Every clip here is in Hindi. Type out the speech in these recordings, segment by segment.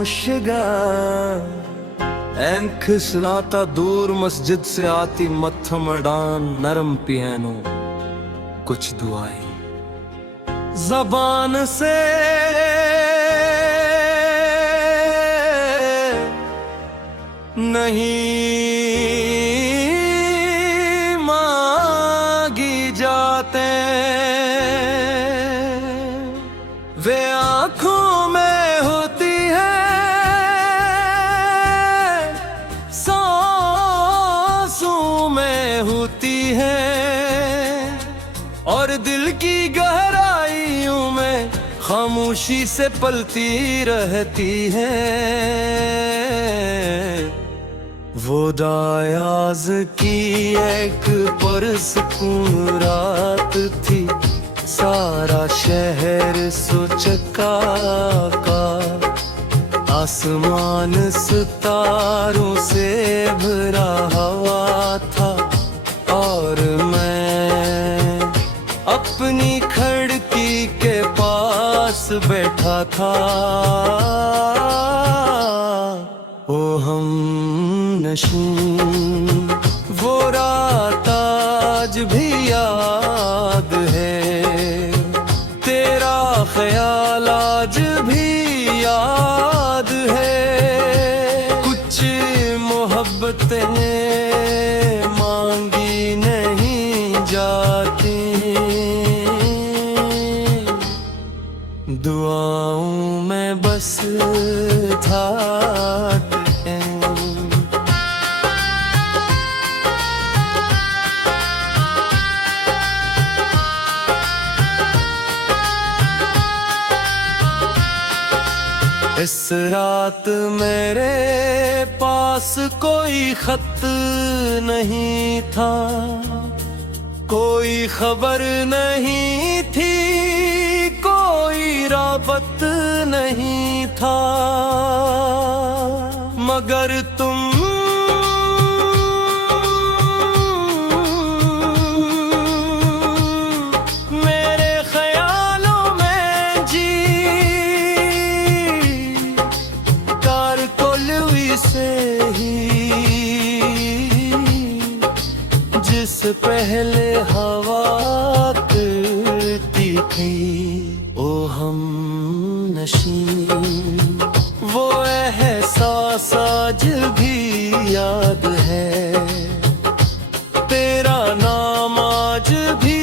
खामोशगा ऐंख सुनाता दूर मस्जिद से आती मत्थम अडान नरम पियानो कुछ दुआएं ज़बान से नहीं मांगी जाते वे आँखों में होती है सांसों में होती है और दिल की गहराइयों में खामोशी से पलती रहती है। वो दायाज की एक पुरसकून रात थी, सारा शहर सोचका का आसमान सितारों से भरा हुआ था और मैं अपनी खिड़की के पास बैठा था। ओ हम नशीं वो रात आज भी याद है, तेरा ख्याल आज भी याद है। कुछ मोहब्बतें मांगी नहीं जाती, दुआओं में बस था इस रात मेरे पास कोई खत नहीं था, कोई खबर नहीं थी, कोई राबत नहीं था, मगर तुम मेरे ख्यालों में जी कारकोलवी से ही जिस पहले हवा करती थी। ओ हम नशीं वो एहसास आज भी याद है, तेरा नाम आज भी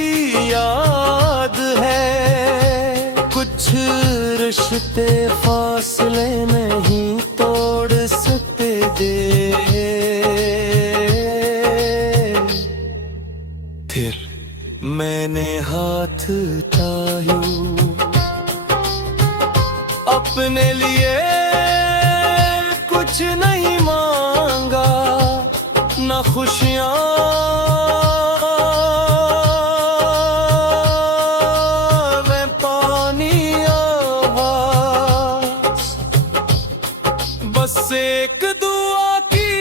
याद है। कुछ रिश्ते फासले नहीं तोड़ सकते दे, फिर मैंने हाथ उठाया अपने लिए, कुछ नहीं मांगा न खुशियाँ में पानी आवाज़, बस एक दुआ की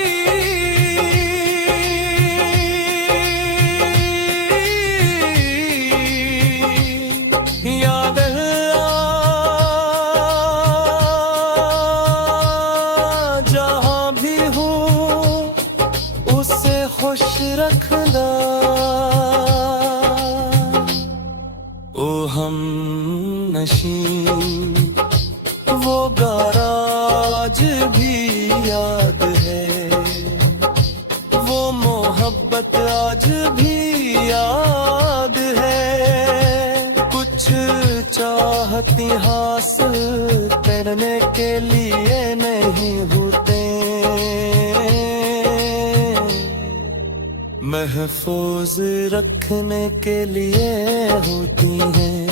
याद जहाँ भी हूँ उसे खुश रखना। ओ हम नशीं वो गाराज भी याद है, वो मोहब्बत आज भी याद है। कुछ चाहती हासिल करने के लिए नहीं होते, महफूज रखने के लिए होती हैं।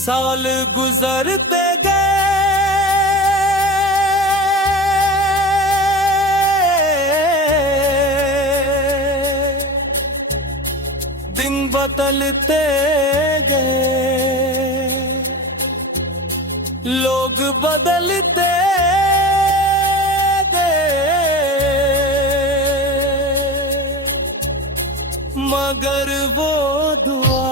साल गुजरते गए, दिन बदलते गए, लोग बदलते मगर वो दुआ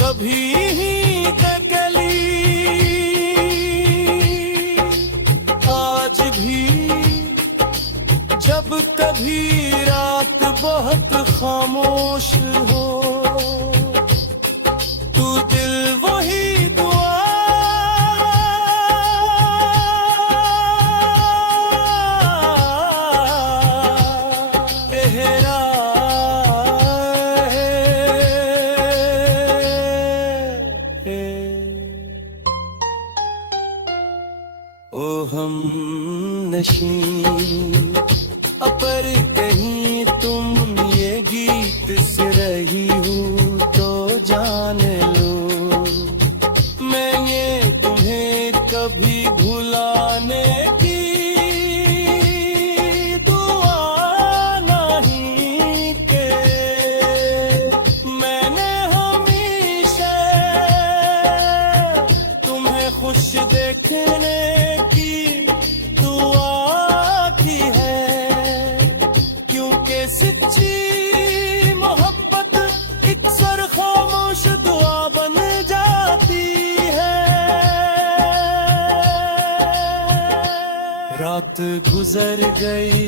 कभी ही टकली। आज भी जब कभी रात बहुत खामोश हो, तू दिल वही दुआ गहरा है। ओ हम नशी अपर कहीं तुम ये गीत से रही हूँ तो जान लो, मैं ये तुम्हें कभी भुलाने की दुआ नहीं के। मैंने हमेशा तुम्हें खुश देखने की दुआ की है, क्योंकि सच्ची मोहब्बत एक सर खामोश दुआ बन जाती है। रात गुजर गई,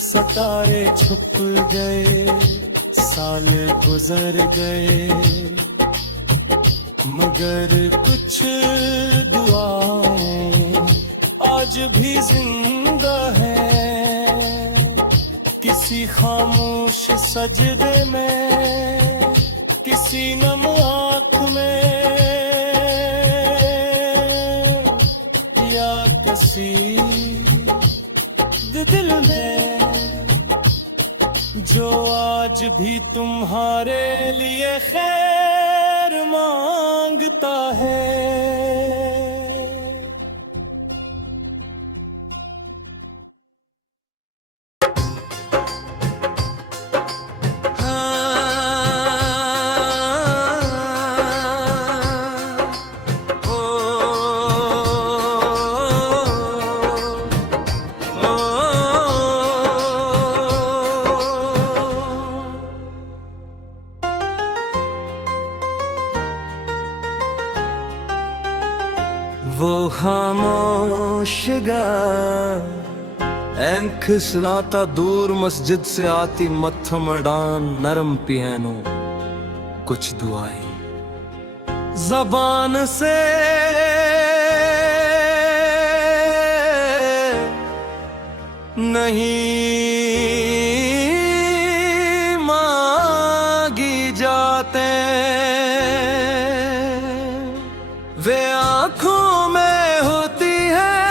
सितारे छुप गए, साल गुजर गए, मगर कुछ दुआएं आज भी जिंदा है। किसी खामोश सजदे में, किसी नम आँख में, या किसी दिल में जो आज भी तुम्हारे लिए खैर मांगता है। वो खामोश एंख सुनाता दूर मस्जिद से आती मत्थम अडान नरम पियानो कुछ दुआएं जबान से नहीं मांगी जाते, वे आंखों में होती है,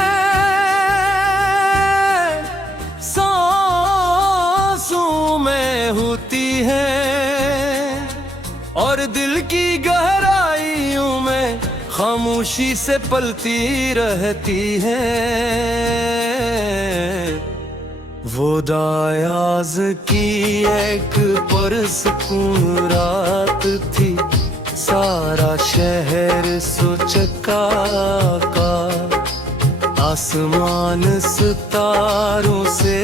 सांसों में होती है, और दिल की गहराइयों में खामोशी से पलती रहती है। वो दायाज की एक पुरसकून रात थी, सारा शहर सोचका का, आसमान सितारों से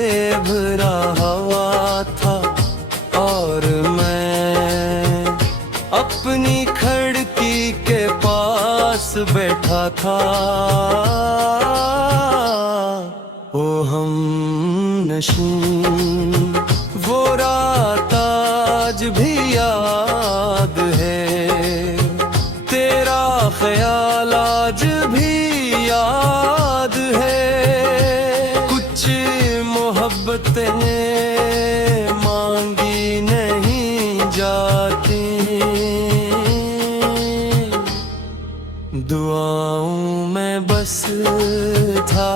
भरा हुआ था, और मैं अपनी खिड़की के पास बैठा था। ओ हम नशी वो रात आज भी याद है, तेरा ख्याल आज भी याद है। कुछ मोहब्बतें मांगी नहीं जाती, दुआओं में बस था।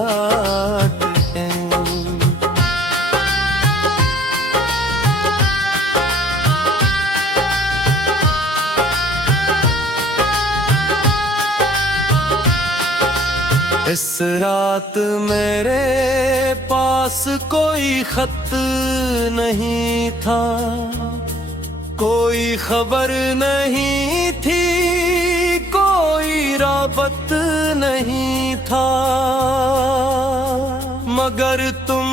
इस रात मेरे पास कोई खत नहीं था, कोई खबर नहीं थी, कोई राबत नहीं था, मगर तुम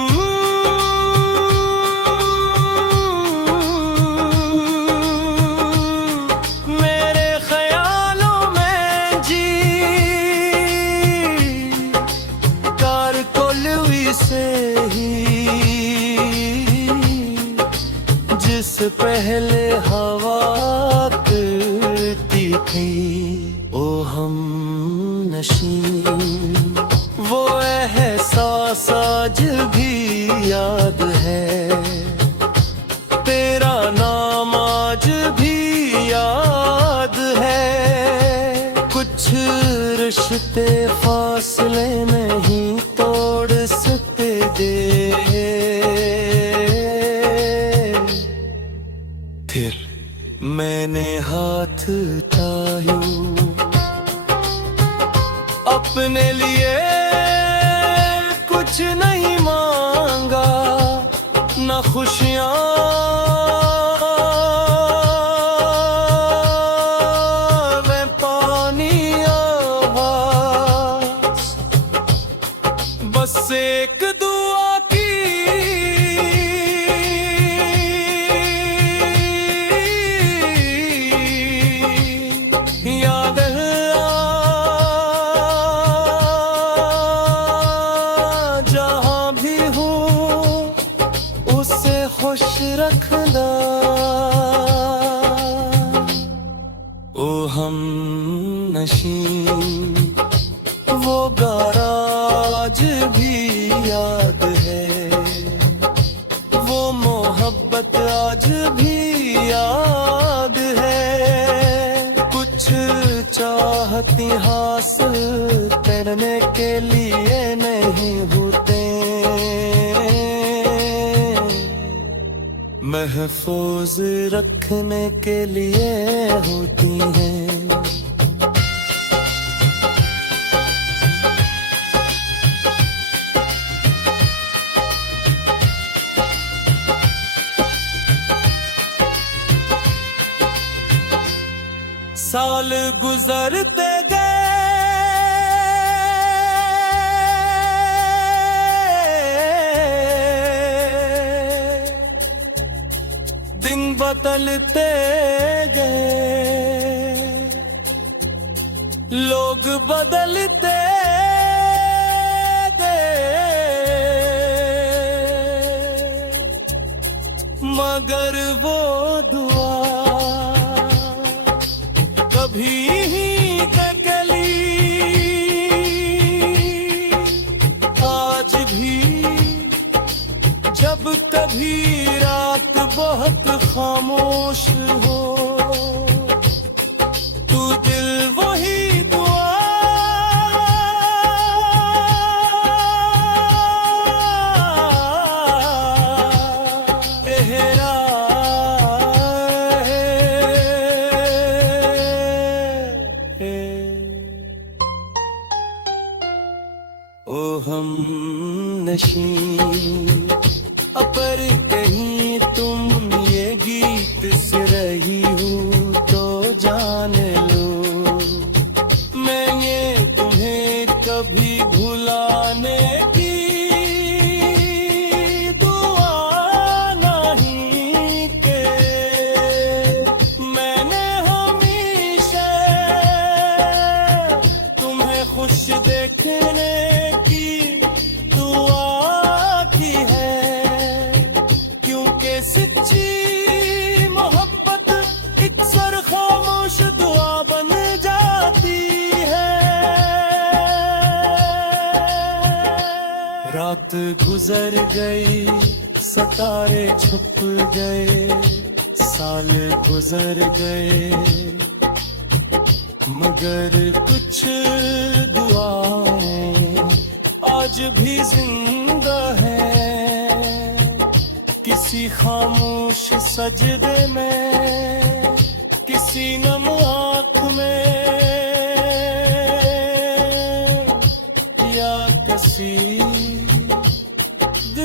जिनसे पहले हवा करती थी। ओ हम नशीं, वो एहसास आज भी याद है, तेरा नाम आज भी याद है। कुछ रिश्ते फासले नहीं तोड़ सकते दे, फिर मैंने हाथ उठाया अपने लिए, कुछ नहीं मांगा न खुशियाँ व पानी आवाज़, बस एक दुआ की याद जहाँ भी हूँ उसे खुश रखना। ओ हम नशीं, वो गराज भी याद है, वो मोहब्बत आज भी याद है। कुछ चाहती हासिल करने के लिए नहीं होते, महफूज रखने के लिए होती हैं। साल गुजरते दिन बदलते गए, लोग बदलते गए, मगर वो दुआ कभी ही टकली आज भी। जब कभी रात बहुत खामोश हो, तू दिल वही दुआ तेरा है। ओ हम नशीं, अपर कहीं तुम ये गीत से रही हूँ तो जान लो, मैं ये तुम्हें कभी भुलाने की दुआ नहीं के। मैंने हमेशा तुम्हें खुश देखने की दुआ की है, सच्ची मोहब्बत अक्सर खामोश दुआ बन जाती है। रात गुजर गई, सितारे छुप गए, साल गुजर गए, मगर कुछ दुआएं आज भी जिंदा है। किसी खामोश सजदे में, किसी नम आँख में, या किसी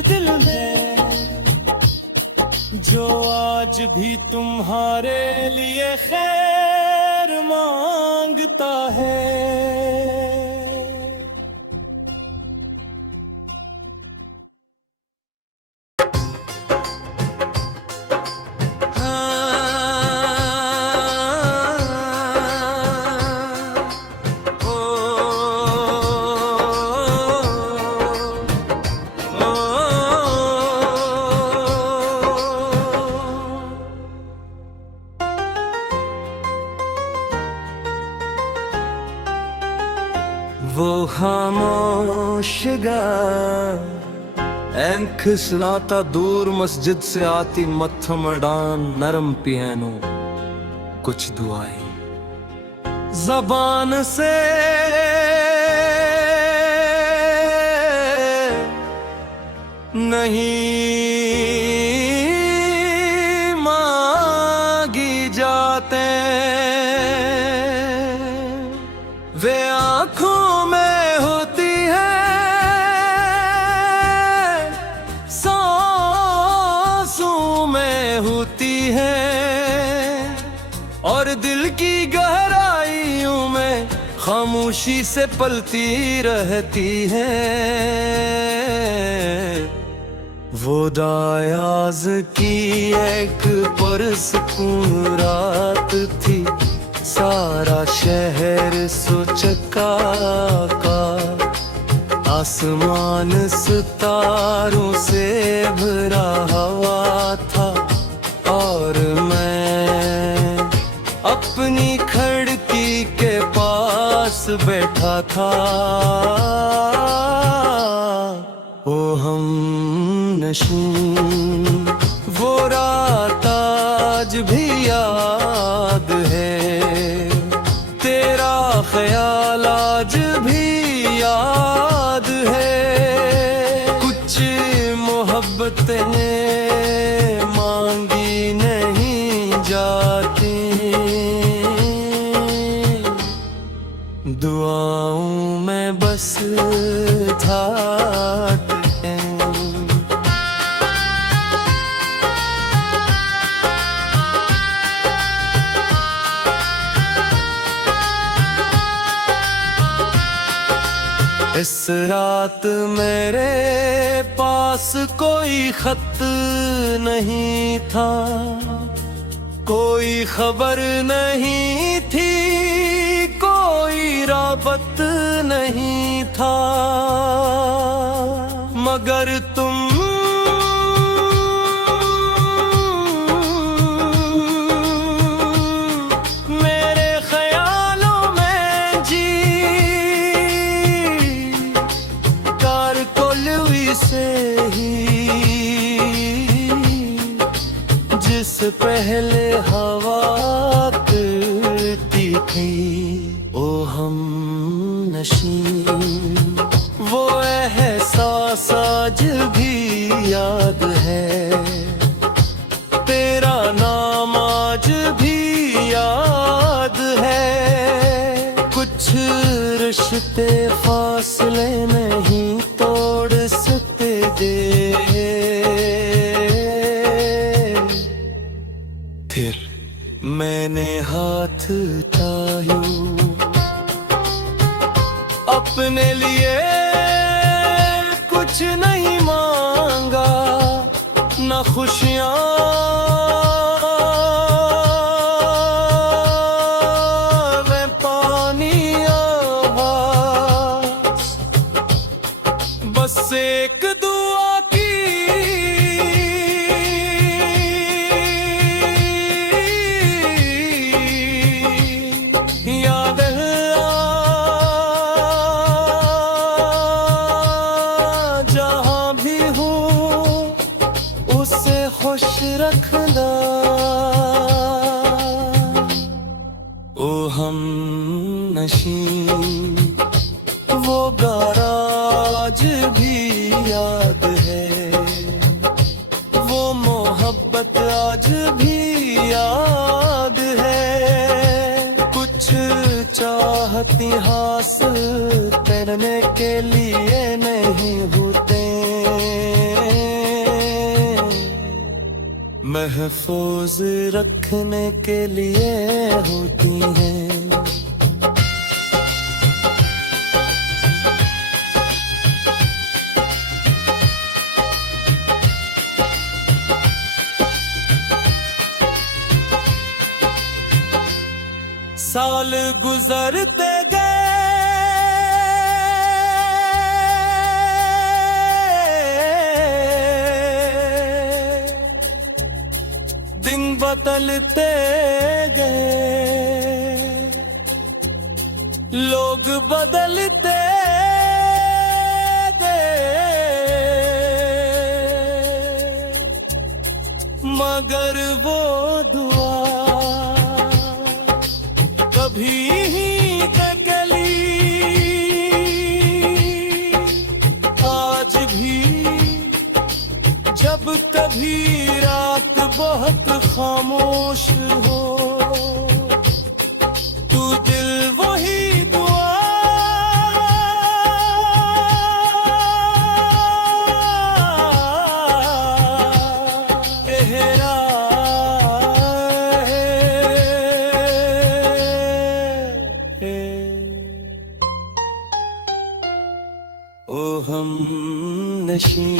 दिल में, जो आज भी तुम्हारे लिए खैर मांगता है। खामोशगा ऐंख सुनाता दूर मस्जिद से आती मत्थम अडान नरम पियानो कुछ दुआएं ज़बान से नहीं मांगी जाते, वे आंखों में होती है, सांसों में होती है, और दिल की गहराइयों में खामोशी से पलती रहती है। वो दायाज की एक पुरसकून रात थी, सारा शहर सोचका का, आसमान सितारों से भरा हुआ था, और मैं अपनी खिड़की के पास बैठा था। ओ हम नशीं वो रात आज भी याद है, तेरा ख्याल आज भी याद है। कुछ मोहब्बतें मांगी नहीं जाती, दुआओं में बस था। इस रात मेरे पास कोई खत नहीं था, कोई खबर नहीं थी, कोई राबत नहीं था, मगर तुम मेरे ख्यालों में जी कारकोलवी से ही, जिस पहले हवा करती थी। ओ हम नशीं वो एहसास आज भी याद है, तेरा नाम आज भी याद है। कुछ रिश्ते फासले नहीं तोड़ सकते दे, फिर मैंने हाथ उठाया, अपने लिए कुछ नहीं मांगा, न खुशियाँ न पानी आवाज़, बस एक दुआ की याद जहाँ भी हो उसे खुश रखना। ओ हम नशीं वो गराज भी याद है, वो मोहब्बत आज भी याद है। कुछ चाहती हासिल करने के लिए नहीं होते, महफूज रखने के लिए होती हैं। साल गुजरते गए, दिन बदलते गए, लोग बदलते मगर वो दुआ कभी ही टकली। आज भी जब कभी रात बहुत खामोश हो, तू दिल वही दुआ एहरा है। ओ हम नशी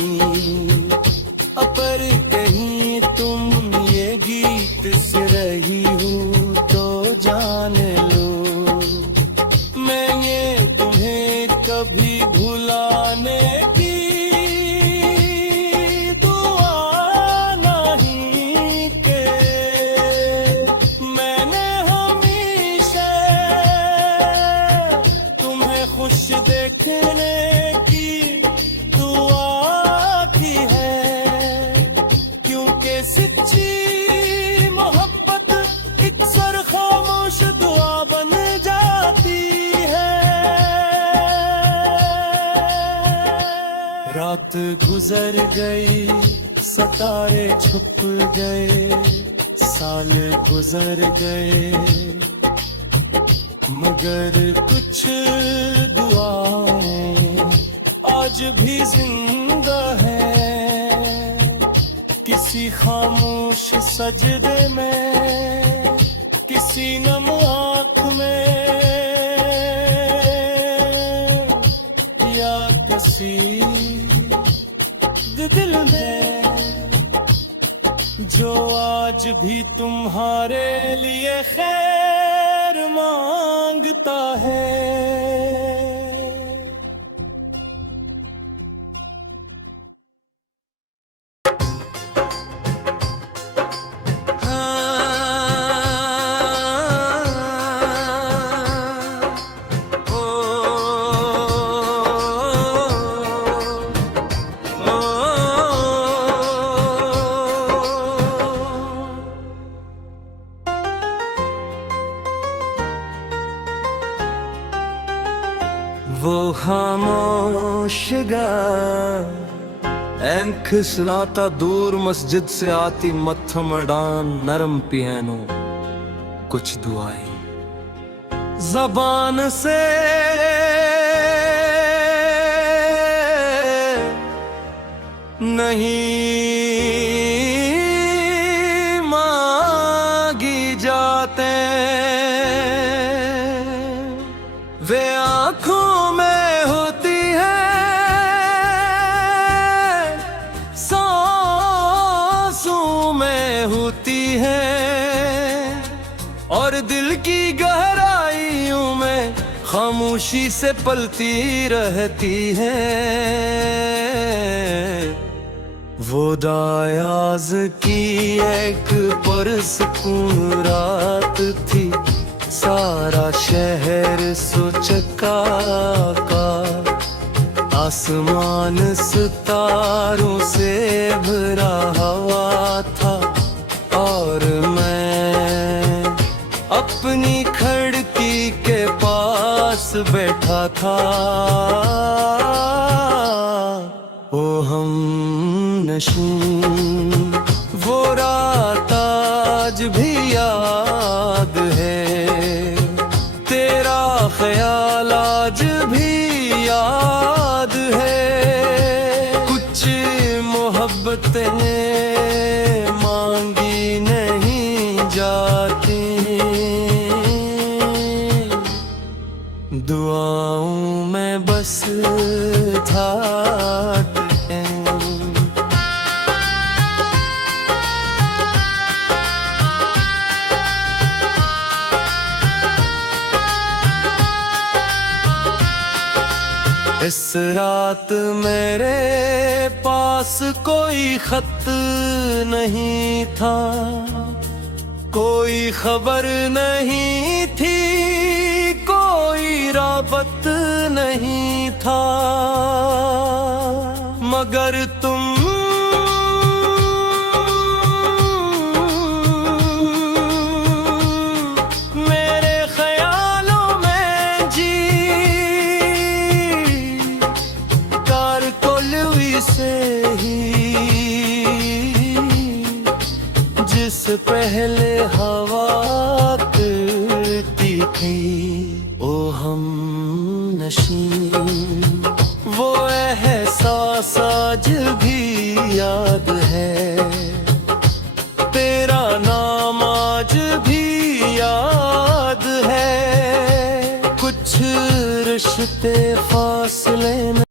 अपर कहीं तुम ये गीत से रही हूँ तो जान लो, मैं ये तुम्हें कभी भुलाने की दुआ नहीं के। मैंने हमेशा तुम्हें खुश देखने की दुआ की है, क्योंकि सच्ची मोहब्बत एक सर खामोश दुआ बन जाती है। रात गुजर गई, सितारे छुप गए, साल गुजर गए, मगर कुछ दुआएं आज भी जिंदा है। किसी खामोश सजदे में, किसी नम आँख में, या किसी दिल में, जो आज भी तुम्हारे लिए खैर मांगता है। वो खामोश एंख सुनाता दूर मस्जिद से आती मत्थम अडान नरम पियानो कुछ दुआएं जबान से नहीं मांगी जाते, वे आंखों में होती है, सांसों में होती है, और दिल की गहराइयों में खामोशी से पलती रहती है। वो दायाज की एक पुरसकून रात थी, सारा शहर सोचका का, आसमान सितारों से भरा हुआ था, और मैं अपनी खिड़की के पास बैठा था। ओ हम नशी वो रात आज भी याद है, तेरा ख्याल आज भी याद है। कुछ मोहब्बतें मांगी नहीं जाती, दुआओं में बस था। इस रात मेरे पास कोई खत नहीं था, कोई खबर नहीं थी, कोई राबत नहीं था, मगर